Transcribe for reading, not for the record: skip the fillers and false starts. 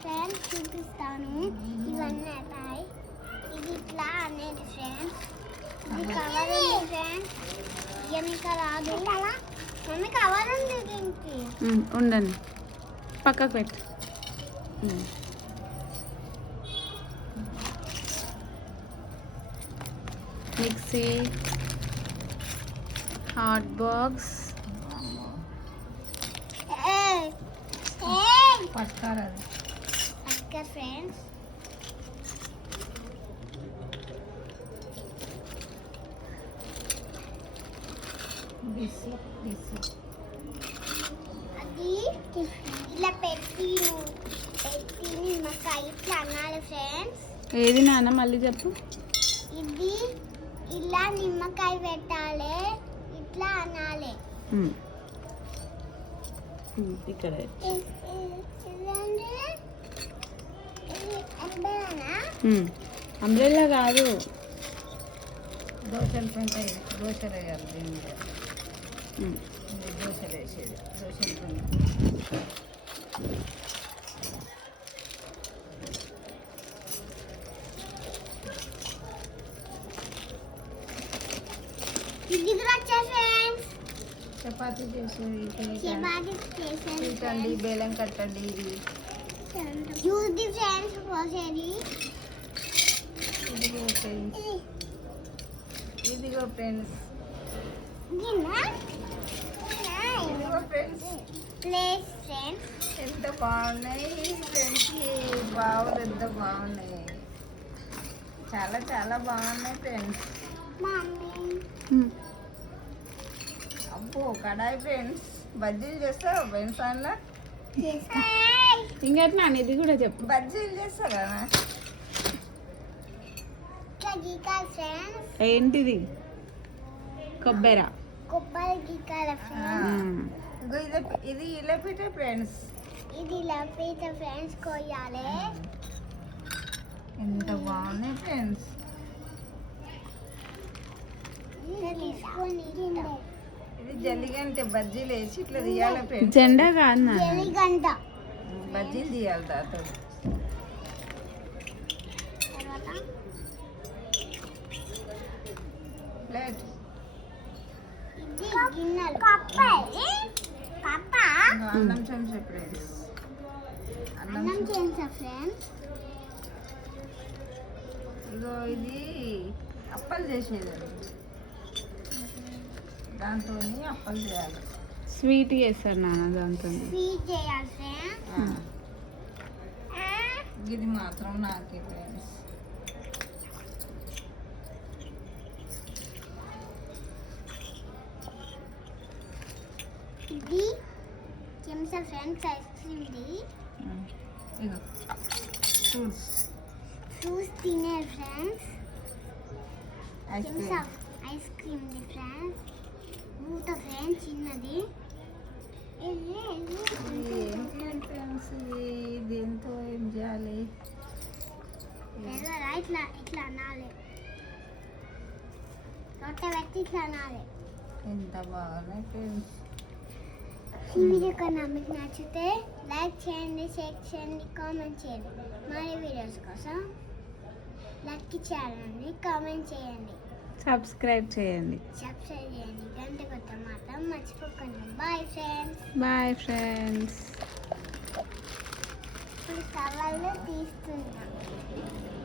Friends చూపిస్తాను. ఇవన్నీ అయిపోయి ఇది ఇట్లా అనేది ఫ్రెండ్స్. ఇది కవర్ ఉంది ఫ్రెండ్స్. ఇక రాదు మమ్మీ కవర్ ఉంది దీనికి. ఉండండి పక్కకు పెట్టు. మిక్సీ, హాట్ బాక్స్, పట్టుకో ఫ్రెండ్స్. అది ఇలా పెట్టి నిమ్మకాయ ఇట్లా అనాలి ఫ్రెండ్స్. ఏది నాన్న మళ్ళీ చెప్పు. ఇది ఇలా నిమ్మకాయ పెట్టాలి, ఇట్లా అనాలి. ఇక్కడ అంబ్రెల్లా కాదు, దోశలు ఉంటాయి. దోశలు వేయాలి దీని మీద. దోశలు వేసేది దోశలు ఇది కూడా వచ్చా ఫ్రెండ్స్. చపాతీ చేసేది చపాతీ చేసేది పెట్టండి, బెల్లం కట్టండి. ఇది చూసి ఫ్రెండ్స్ పోసేది. ఇదిగో ఫ్రెండ్స్, ఇదిగో ఫ్రెండ్స్, ఇదిగో ఫ్రెండ్స్. Place friends. ఎంత బాగున్నాయి ఫ్రెండ్స్, బావులు ఎంత బాగున్నాయి. చాలా చాలా బాగున్నాయి ఫ్రెండ్స్. అబ్బో కడాయి ఫ్రెండ్స్. బజ్జీలు చేస్తారా ఫ్రెండ్స్? అందులో ఇంకట్లా ఇది కూడా చెప్పు. బజ్జీలు చేస్తారా? ఏంటిది? కొబ్బరి గీకాల ఫ్రెండ్స్. ఇది ఇలపిట ఫ్రెండ్స్. ఇది లపీత ఫ్రెండ్స్ కొయ్యాలి. ఎంత బాగున్నాయి ఫ్రెండ్స్. ఇది జల్లిగంటే బజ్జీలు వేసి ఇట్లా తీయాలి ఫ్రెండ్స్. జెండా కాదు గంట బజ్జీలు తీయాలి దాంతో. ప్లేట్ అన్నం చెంచా ఫ్రెండ్స్. అన్నం చెంచా ఫ్రెండ్స్. ఇగో ఇది అప్పలు చేసేది. దాంతో అప్పలు చేయాలి. స్వీట్ చేస్తారు నాన్న దాంతో. స్వీట్ చేయాలి ఫ్రెండ్స్. ఇది మాత్రం నాకే ఫ్రెండ్స్. ఇది చెంచా ఫ్రెండ్స్ ఐస్ క్రీమ్ది. ఇగో ఫ్రూట్స్ తినే ఫ్రెండ్స్. ఐస్ చెంచా క్రీమ్. ఐస్ క్రీమ్ది ఫ్రెండ్స్. మూత ఫ్రెండ్స్ చిన్నది. ఏంటి ఫ్రెండ్స్ దీంతో ఏం చేయాలి? ఇట్లా ఇట్లా అనాలి. రొట్టె పెట్టి ఇట్లా అనాలి. ఎంత బాగున్నాయి ఫ్రెండ్స్. ఈ వీడియో కన్నా మీకు నచ్చితే లైక్ చేయండి, షేర్ చేయండి, కామెంట్ చేయండి. మరి వీడియోస్ కోసం లైక్ చేయండి, కామెంట్ చేయండి, సబ్స్క్రైబ్ చేయండి. గంట కొత్త మాత్రం మర్చిపోకండి. Bye friends. Bye friends. ఇప్పుడు కవర్లు తీస్తున్నాం.